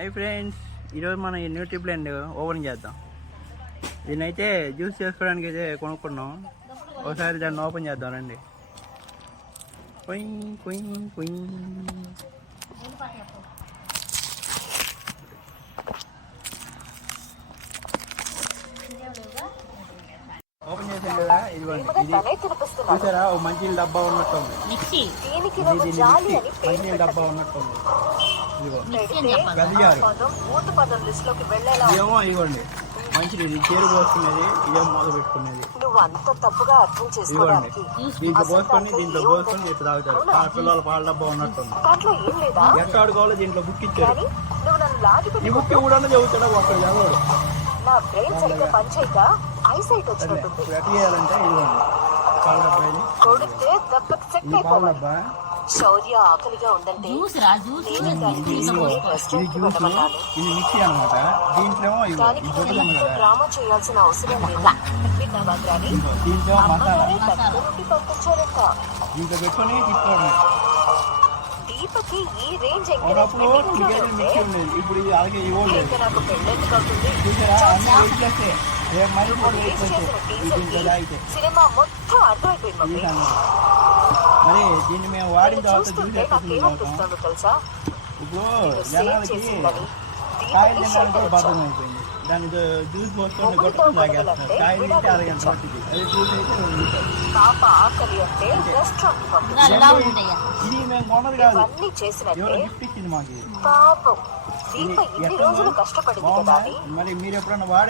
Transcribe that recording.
Hi friends, ఈరోజు మనం ఈ న్యూట్రీ బ్లెండ్ ఓపెన్ చేద్దాం. దీన్నైతే జ్యూస్ చేసుకోవడానికి అయితే కొనుక్కున్నాం. ఒకసారి దాన్ని ఓపెన్ చేద్దాం రండి. కుయింగ్ కుయింగ్ కుయింగ్. ఓపెన్ చేసాం కదా, ఇదిగోండి. ఇది చూసారా, ఓ మంచి డబ్బా ఉన్నట్టుంది. మంచి డబ్బా ఉన్నట్టుంది. ఇదేమో ఇవ్వండి మంచిది, ఇది చేరు పోసుకునేది, ఇదేమో మూత పెట్టుకునేది. ఇవ్వండి, దీంట్లో పోసుకొని ఇట్లా తాగుతారు. ఆ పిల్లల పాల డబ్బా ఉన్నట్టుంది. ఎట్లా ఆడుకోవాలో దీంట్లో బుక్ ఇచ్చారు. ఈ బుక్ కూడా చదువుతాడా ఒక్కడు చదవడు. ఎట్లా చేయాలంటే ఇవ్వండి పాల డబ్బా, ఇది పాల డబ్బా. శౌర్య ఆకలిగా ఉందంటే ఇది మిక్సీ అనమాట. దీంట్లో డ్రామా చేయాల్సిన అవసరం లేదు. దీంట్లో మసాలా దీంట్లో పెట్టుకొని తీసుకోవడం. దీపకి ఈ రేంజ్ ఒకప్పుడు మిక్సీ ఉండేది, ఇప్పుడు ఇది అలాగే ఇవ్వలేదు. చూసారా, అన్నీ వచ్చేస్తే సినిమా మొత్తం అర్థమైపోయింది. మరి దీన్ని మేము వాడిన తర్వాత తెలుసా, ఇప్పుడు జనాలకి కాయలు తినడానికి కూడా బద్దం అయిపోయింది. దాని జ్యూస్ పోసుకొని గొట్టం తాగేస్తారు. కాయలు తింటే అరగంట పట్టింది, అది జ్యూస్ అయితే 2 నిమిషాలు. ఇది మేము కొన్నది కాదు, ఎవరో గిఫ్ట్ ఇచ్చింది మాకు. కష్టపడింది. మరి మీరు ఎప్పుడన్నా వాడి